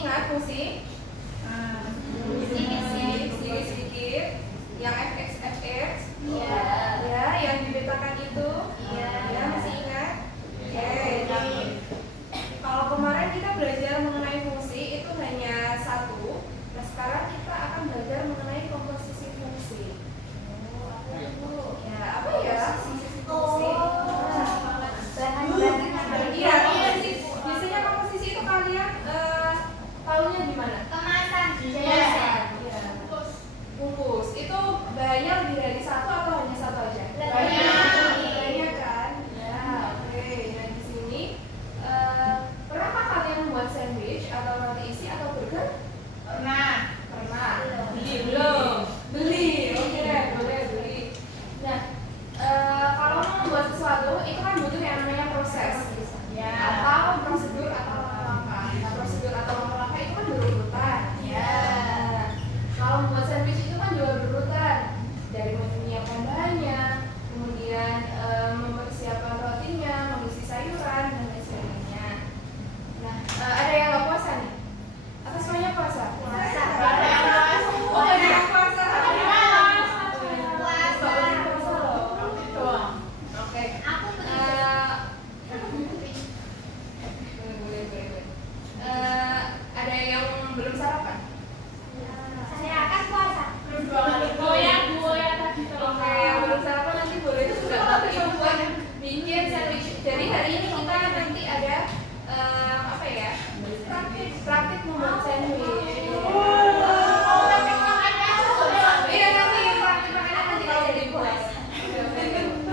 ingat fungsi? Sedikit-sedikit. Yang fx. Iya. Ya, yang dipetakan itu. Iya. Ya, masih ingat? Oke. Kalau kemarin kita belajar mengenai fungsi itu hanya satu. Nah, sekarang kita akan belajar mengenai komposisi fungsi. Ya, apa ya komposisi fungsi? Iya, biasanya komposisi itu kalian tahunya di mana? Kemasan. Bungkus. Itu bahannya lebih dari satu atau hanya satu aja? Banyak kan? Ya, oke. Nah, di sini pernahkah kalian membuat sandwich atau roti isi atau burger? Pernah. Beli belum? Beli. Oke deh, boleh beli. Nah, kalau mau membuat sesuatu itu kan butuh yang namanya proses. Ya. Atau prosedur atau langkah-langkah. Nah, prosedur atau langkah-langkah itu kan berurutan. Ya. Kalau membuat sandwich itu kan juga berurutan. Dari menyiapkan bahannya, kemudian mempersiapkan rotinya, mengisi sayuran dan lain sebagainya. Nah, ada yang nggak puasa nih? Atau semuanya puasa? Puasa. Oh, ada yang puasa. Puasa. Oke. Aku Boleh. Ada yang belum sarapan? Saya akan puasa. Oke, yang belum sarapan nanti boleh juga bantu ibu buat bikin sandwich. Jadi hari ini kita nanti ada apa ya? Praktik membuat sandwich. Iya, nanti praktik makannya nanti kalau jadi kelas.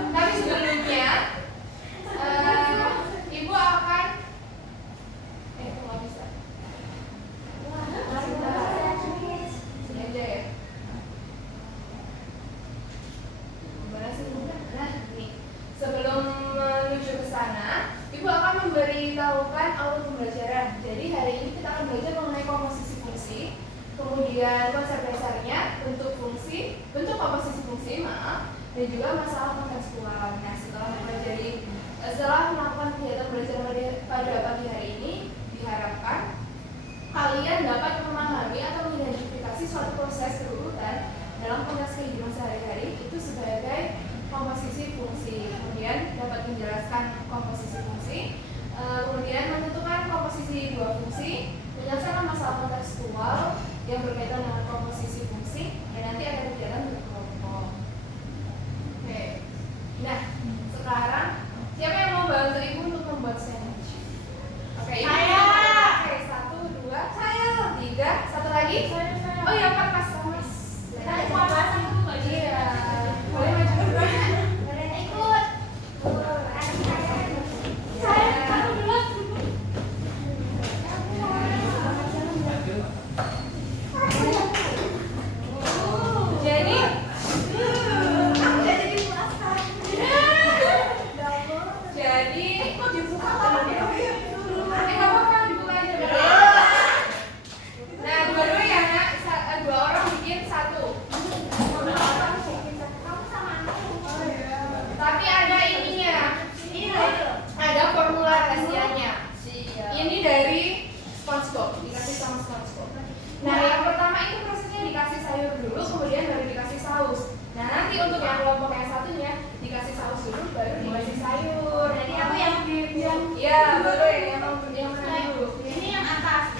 Tapi sebelumnya ibu akan itu nggak bisa. Sini aja ya. Gimana sih? Nah, nih. Sebelum menuju ke sana, Ibu akan memberitahukan alur pembelajaran. Jadi hari ini kita akan belajar mengenai komposisi fungsi, kemudian konsep dasarnya, bentuk komposisi fungsi, dan juga masalah kontekstual. Nah, setelah melakukan kegiatan belajar pada pagi hari ini, diharapkan kalian dapat memahami atau mengidentifikasi suatu proses berurutan dalam konteks kehidupan sehari-hari itu sebagai komposisi fungsi. Kemudian dapat menjelaskan komposisi fungsi, kemudian menentukan komposisi dua fungsi, menyelesaikan masalah kontekstual yang berkaitan dengan komposisi fungsi, dan nanti ada kegiatan berkelompok. Oke. Nah, sekarang siapa yang mau bantu ibu untuk membuat sandwich? Oke, ibu. Saya. Oke, 1, 2, saya. 3, satu lagi. Oh ya, 4 mas. Iya. Boleh maju dulu. Boleh ikut. Saya dulu. Jadi Aku udah jadi puasa. Jadi Dibuka kalau dia nggak apa-apa dibuka aja. Nah, dua-dua ya nak, dua orang bikin satu. Tapi ada ininya, ada formula rahasianya. Ini dari SpongeBob, dikasih sama SpongeBob. Nah, yang pertama itu prosesnya dikasih sayur dulu, kemudian baru dikasih saus. Nah, nanti untuk yang kelompok yang satunya dikasih saus dulu, baru dikasih sayur. Jadi aku yang Ya, boleh yang mana dulu? ini yang atas.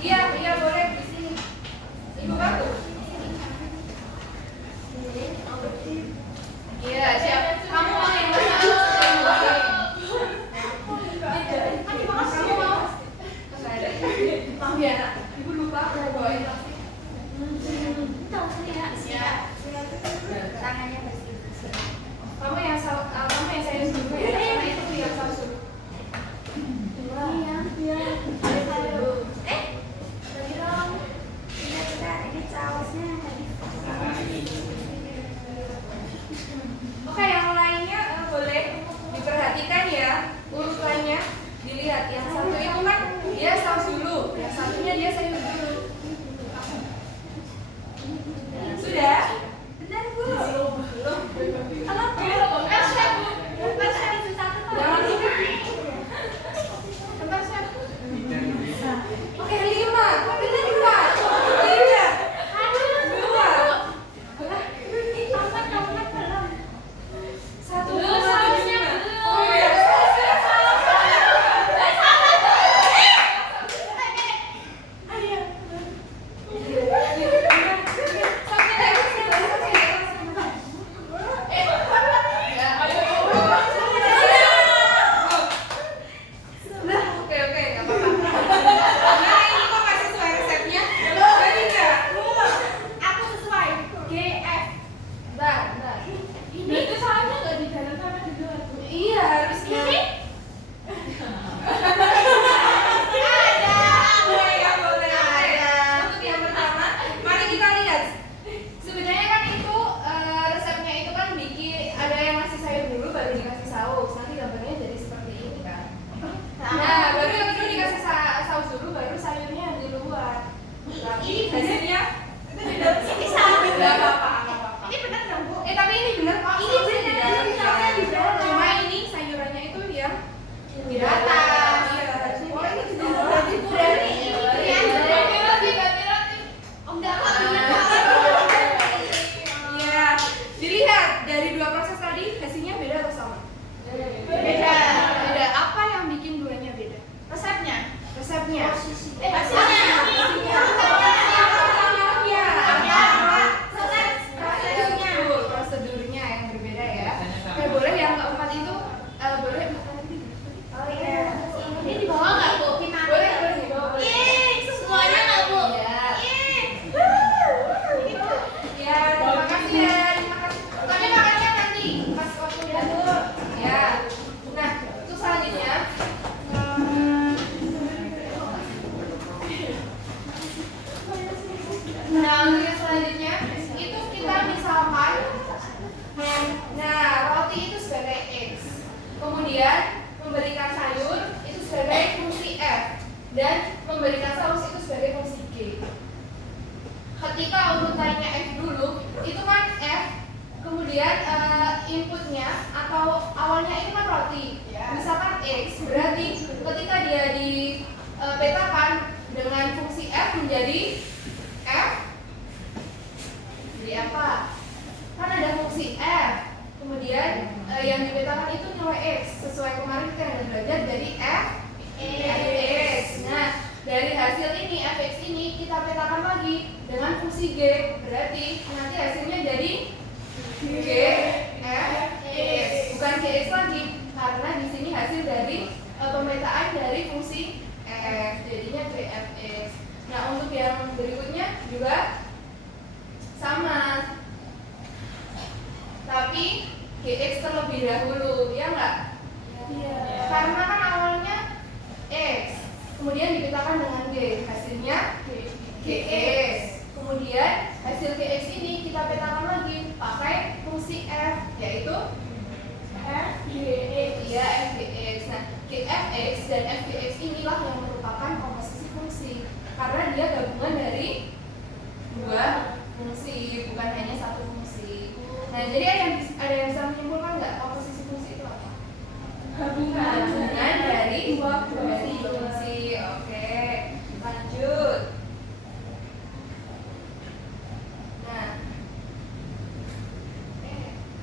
Iya boleh di sini. Ibu bantu. Iya, siap. Kamu mau yang mana? Kamu mau? Enggak ada. Maaf ya, Nak. Ibu lupa mau bawain plastik. Siap. Tangannya bersih. Kamu yang sayur dulu ya. Karena itu yang saus dulu. Bagi dong. Ini sausnya. Oke, yang lainnya boleh diperhatikan ya urutannya, dilihat. Yang satu itu kan dia saus dulu, yang satunya dia sayur dulu. Sudah? Benar Bu. Belum. Kalau Bu, kan saya Bu. Kan saya itu satu. Jangan lupa baru dikasih saus. Nanti gambarnya jadi seperti ini kan. Nah, baru yang itu dikasih saus dulu, baru sayurnya yang diluar. Tapi hasilnya itu di dalam Ini salah. Nggak apa-apa. Ini benar dong, Bu? Tapi ini benar kok. Ini sausnya di benar, dalam, sausnya ya. di dalam. Cuma ini sayurannya itu yang Di atas. Iya, harusnya Oh, di ini atas. benar. Berarti Bu, ini Ganti. Oh, enggak, Pak. Iya, dilihat dari dua proses tadi hasilnya beda atau sama? Beda. Beda. Apa yang bikin duanya beda? Resepnya. Resepnya. Hasilnya. Iya. Prosesnya. Betul, prosedurnya yang berbeda ya. Oke, boleh yang keempat itu boleh Oh iya. Ini dibawa nggak, Bu? boleh dibawa. Semuanya nggak, Bu? Iya. Gitu. Ya, terima kasih ya. Terima kasih. Tapi makannya nanti pas waktu dulu. Ya. Nah, untuk selanjutnya nah, untuk yang selanjutnya itu kita misalkan nah, roti itu sebagai X. Kemudian memberikan sayur itu sebagai fungsi F dan memberikan saus itu sebagai fungsi G. Ketika urutannya F dulu, itu kan F, kemudian inputnya atau awalnya itu kan roti, misalkan X, berarti ketika dia dipetakan dengan fungsi F menjadi F, jadi apa? Kan ada fungsi F, kemudian yang dipetakan itu nilai X, sesuai kemarin kita yang belajar dari F, X. Nah, dari hasil ini, fx ini kita petakan lagi dengan fungsi G, berarti nanti hasilnya jadi G, F, X, bukan Gx lagi, karena di sini hasil dari pemetaan dari fungsi F, jadinya G, F, X. Nah, untuk yang berikutnya juga sama, tapi Gx terlebih dahulu, ya enggak? Iya. Karena kan awalnya X, kemudian dipetakan dengan G, hasilnya Gx. Kemudian hasil Gx ini kita petakan lagi pakai fungsi F, yaitu Fgx. Iya, Fgx. Nah, Gfx dan Fgx inilah yang merupakan komposisi fungsi, karena dia gabungan dari dua fungsi, bukan hanya satu fungsi. Nah, jadi ada yang bisa menyimpulkan nggak komposisi fungsi itu apa? Gabungan dari dua fungsi. Oke, lanjut.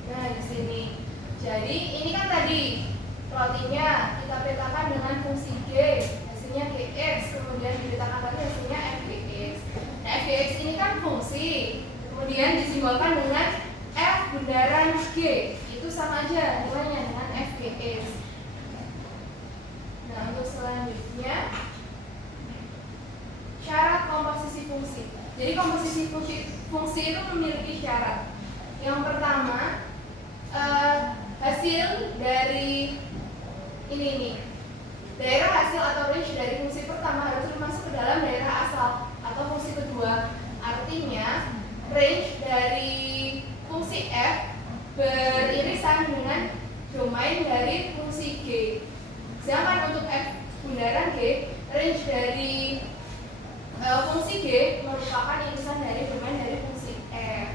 Nah, di sini. Jadi ini kan tadi rotinya kita petakan dengan fungsi G, hasilnya Gx, kemudian dipetakan lagi hasilnya Fgx. Nah, Fgx ini kan fungsi, kemudian disimbolkan dengan F bundaran G, itu sama aja nilainya dengan Fgx. Nah, untuk selanjutnya syarat komposisi fungsi. Jadi komposisi fungsi itu memiliki syarat. Yang pertama, hasil dari ini nih, daerah hasil atau range dari fungsi pertama harus masuk ke dalam daerah asal atau fungsi kedua. Artinya range dari fungsi F beririsan dengan domain dari fungsi G. Sedangkan untuk F bundaran G, range dari fungsi G merupakan irisan dari domain dari fungsi F.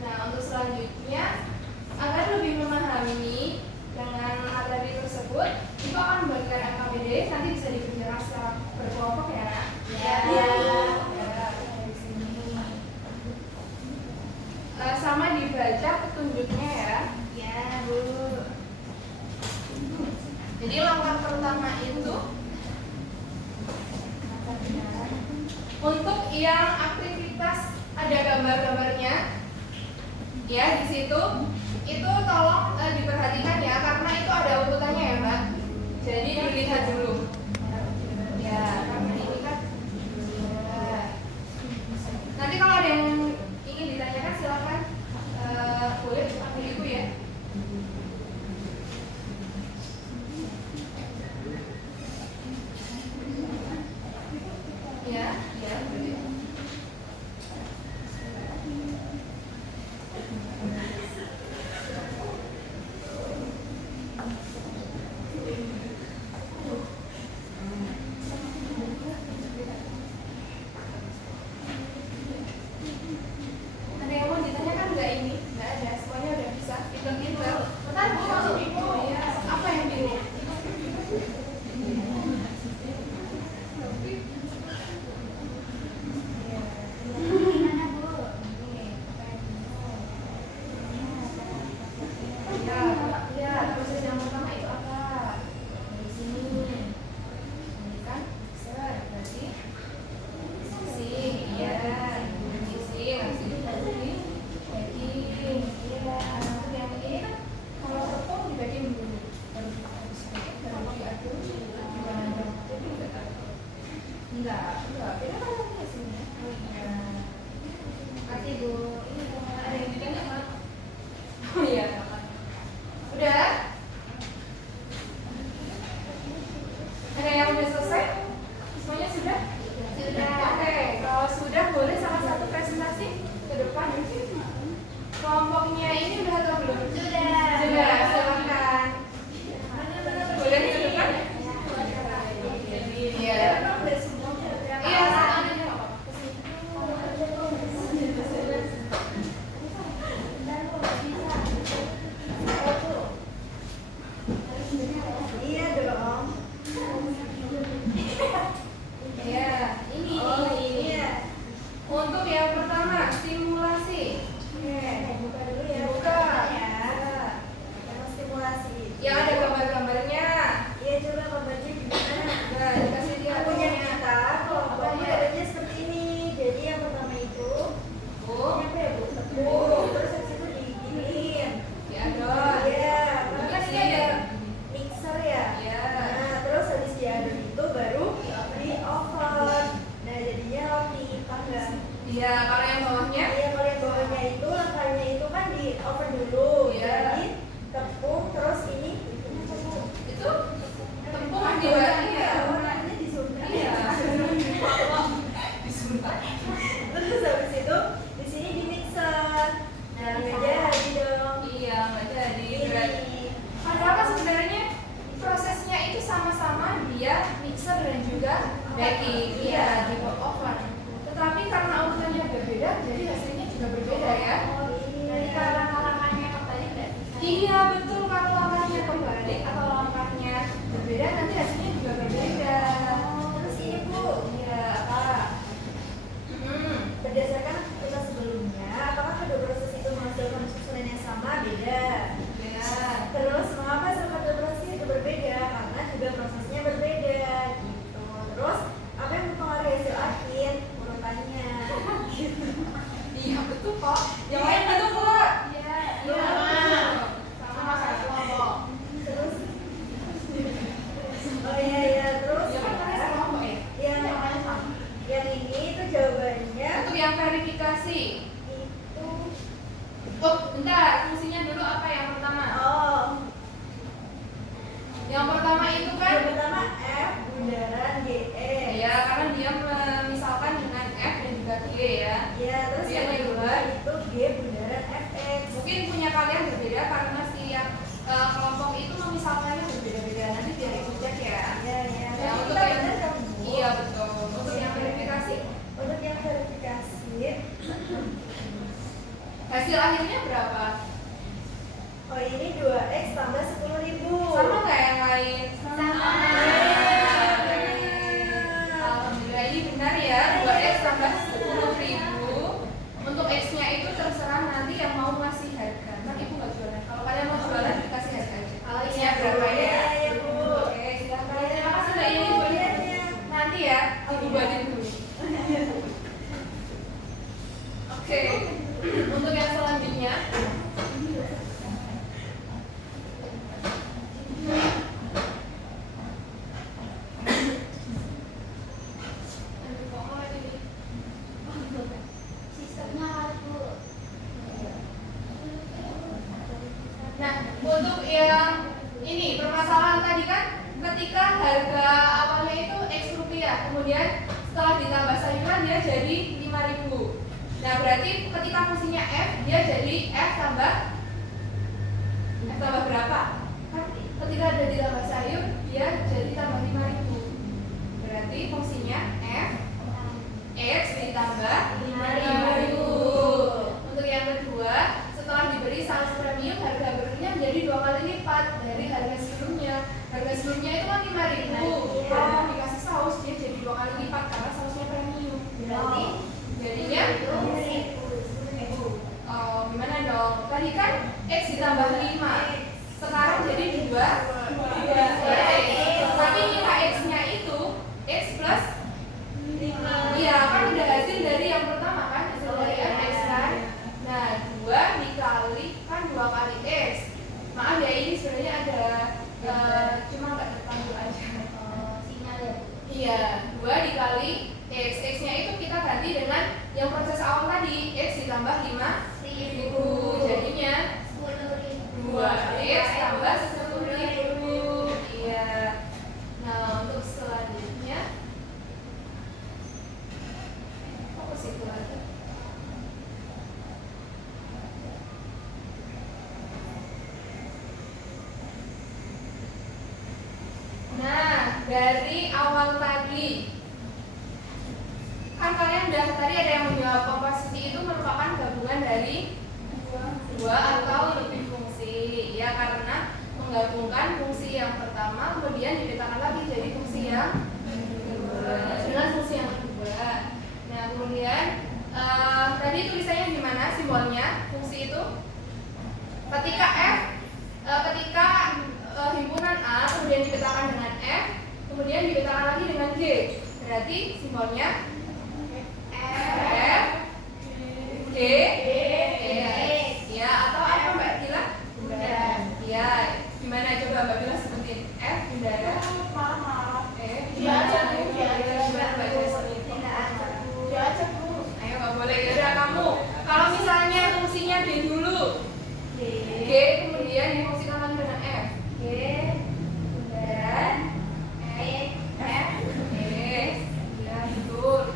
Nah, untuk selanjutnya, agar lebih memahami dengan materi tersebut, itu akan membagikan NKBD, nanti bisa dikerjakan secara berkelompok ya, Nak? Ya. Di sini. Sama dibaca petunjuknya ya. Ya, Bu. Jadi langkah pertama itu untuk yang aktivitas ada gambar-gambarnya, ya di situ itu tolong diperhatikan ya, karena itu ada urutannya ya Mbak. Jadi dilihat dulu. Ya, karena ini kan. Nanti kalau ada yang ingin ditanyakan silakan, boleh panggil Ibu ya. Ya, boleh. Iya betul, kalau langkahnya kebalik atau langkahnya berbeda nanti hasilnya juga berbeda. Terus ini Bu, Iya apa? berdasarkan aktivitas sebelumnya, apakah kedua proses itu menghasilkan susunan yang sama? Beda. Ya. Terus mengapa hasil kedua proses itu berbeda? Karena juga prosesnya berbeda gitu. Terus apa yang mempengaruhi hasil akhir? Urutannya gitu. Iya betul kok. Yang lain betul kok. Iya. Iya. Sama satu kelompok. Terus oh iya terus Ya kan kalian sekelompok ya. yang yang ini itu jawabannya Untuk yang verifikasi. itu Oh, bentar. Fungsinya dulu apa yang pertama? oh Yang pertama itu kan yang pertama F bundaran GE. ya karena dia misalkan dengan F dan juga G ya. Ya, terus Yang yang kedua kedua, itu G bundaran FX. mungkin punya kalian berbeda karena setiap kelompok itu memisalkannya berbeda-beda. Nanti biar ikut cek ya. Ya, ya. Ya, Tapi untuk kita yang benar kan, Bu? iya betul. Untuk yang verifikasi Untuk yang verifikasi, hasil akhirnya berapa? oh ini 2X tambah 10.000. Sama nggak yang lain? Sama. Alhamdulillah ini benar ya. 2X tambah 10.000. Untuk X-nya itu terserah nanti yang mau ngasih harga. Kan ibu nggak jualan. Kalau kalian mau jualan dikasih harga aja. Oh, X-nya iya, berapa Bu. ya? Iya, Bu. Oke, silakan. Terima kasih Mbak Yeni. Iya, iya. Nanti ya, ibu buatin dulu. Oke. Untuk yang selanjutnya Sistemnya aku. nah, untuk yang ini permasalahan tadi kan ketika harga awalnya itu X rupiah, kemudian setelah ditambah sayuran dia jadi 5.000. Nah, berarti ketika fungsinya F dia jadi F tambah berapa? Kan ketika ada ditambah sayur dia jadi tambah 5.000. Berarti fungsinya F X ditambah 5.000. Untuk yang kedua, setelah diberi saus premium, harga belinya menjadi 2 kali lipat dari harga sebelumnya. Harga sebelumnya itu kan 5.000. Kalau dikasih saus dia jadi 2 kali lipat karena sausnya premium. Berarti jadinya 10.000. Oh, gimana dong? Tadi kan X ditambah 5. Sekarang jadi 2 X. Tapi nilai X-nya itu X plus 5. Iya, kan udah hasil dari yang pertama kan, hasil dari Fx kan. Nah, 2 dikali kan 2 kali X. Maaf ya, ini sebenarnya ada cuma nggak terpanggil aja. Sinyal ya. Iya, 2 dikali X. X-nya itu kita ganti dengan yang proses awal tadi, X ditambah 5.000. Jadinya 10.000. 2X tambah 10.000. Iya. Nah, untuk selanjutnya apa sih itu lagi? Nah, dari awal tadi kan kalian udah tadi ada yang menjawab komposisi itu merupakan gabungan dari dua atau lebih fungsi ya, karena menggabungkan fungsi yang pertama kemudian dipetakan lagi jadi fungsi yang kedua dengan fungsi yang kedua. Nah, kemudian tadi tulisannya gimana simbolnya fungsi itu? Ketika ketika himpunan A kemudian dipetakan dengan F kemudian dipetakan lagi dengan G, berarti simbolnya F G ya, atau apa Mbak Gila? Ya, gimana coba Mbak Gila sebutin? F bundaran gimana Mbak Gila? Ayo nggak boleh, yaudah kamu kalau misalnya fungsinya D dulu, G kemudian difungsikan lagi dengan F. G bundaran F ya betul.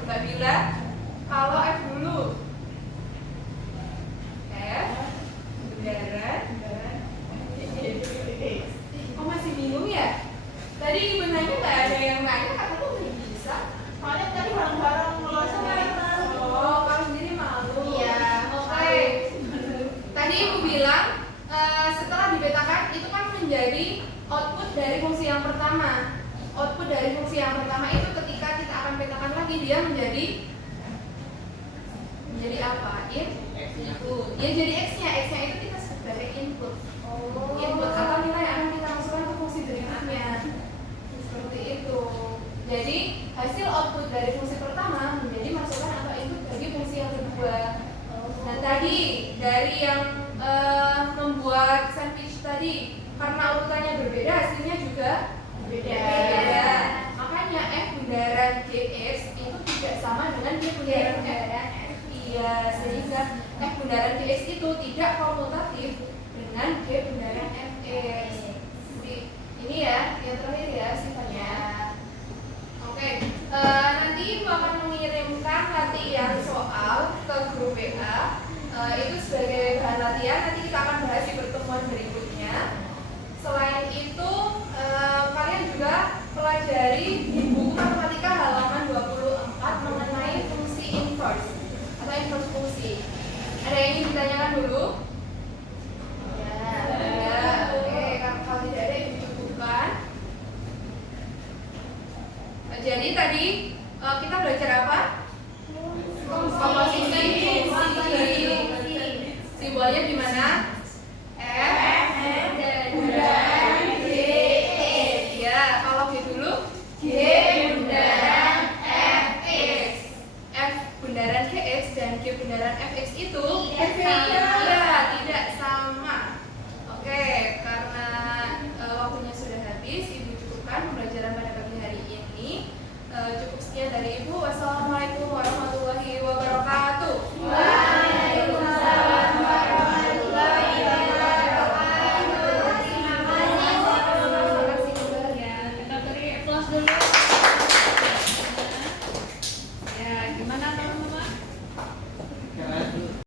menjadi output dari fungsi yang pertama. Output dari fungsi yang pertama itu ketika kita akan petakan lagi dia menjadi apa? Input. Ya jadi x-nya itu kita sebut sebagai input. Input atau nilai yang akan kita masukkan ke fungsi berikutnya. Seperti itu. Jadi hasil output dari fungsi pertama menjadi masukan atau input bagi fungsi yang kedua. Nah tadi dari yang membuat sandwich tadi karena urutannya berbeda hasilnya juga berbeda. Makanya f bundaran gx itu tidak sama dengan g bundaran f. Iya, sehingga f bundaran gx itu tidak komutatif dengan g bundaran fx. Jadi ini ya yang terakhir ya sifatnya. Oke, nanti Ibu akan mengirimkan latihan soal ke grup WA. Itu sebagai bahan latihan. Nanti kita akan bahas di pertemuan berikutnya. Selain itu, kalian juga pelajari di buku matematika halaman 24 mengenai fungsi inverse atau inverse fungsi. Ada yang ingin ditanyakan dulu? Ya, oke. Kalau tidak ada Ibu cukupkan. Jadi tadi kita belajar apa? Komposisi fungsi. Simbolnya di mana? F bundaran G X. Ya, kalau G dulu G bundaran Fx. F bundaran Gx dan G bundaran Fx itu tidak sama. Oke, karena waktunya sudah habis, Ibu cukupkan pembelajaran pada pagi hari ini. Cukup sekian dari Ibu. Wassalamualaikum